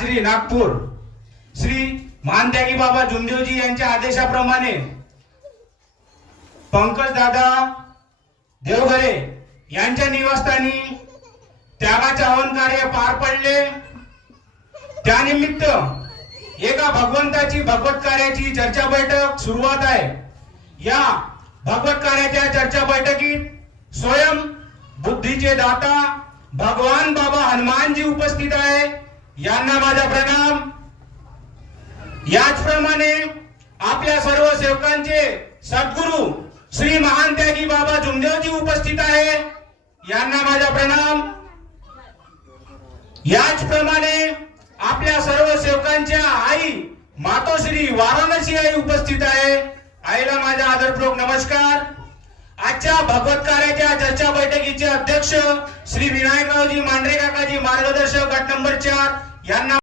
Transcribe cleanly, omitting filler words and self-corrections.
हाजरी नागपूर श्री महानत्यागी बाबा जुमदेवजी यांच्या आदेशाप्रमाणे पंकज दादा देवघरे यांच्या निवासस्थानी त्यागाचे हवन कार्य पार पडले। त्यानिमित्त एका भगवंताची भगवत कार्याची चर्चा बैठक सुरुवात आहे। या भगवत कार्याच्या चर्चा बैठकीत स्वयं बुद्धीचे दाता भगवान बाबा हनुमानजी उपस्थित आहे, यांना माझा प्रणाम। याचप्रमाणे आपल्या सर्व सेवकांचे सद्गुरू श्री महानत्यागी बाबा जुमदेवजी उपस्थित आहे, यांना माझा प्रणाम। याचप्रमाणे आपल्या सर्व सेवकांच्या आई मातोश्री वाराणसी आई उपस्थित आहे, आईला माझा आदरपूर्वक नमस्कार। आजच्या भगवत कार्याच्या चर्चा बैठकीचे अध्यक्ष श्री विनायकरावजी मांढरे काकाजी मार्गदर्शक गट नंबर 4 यांना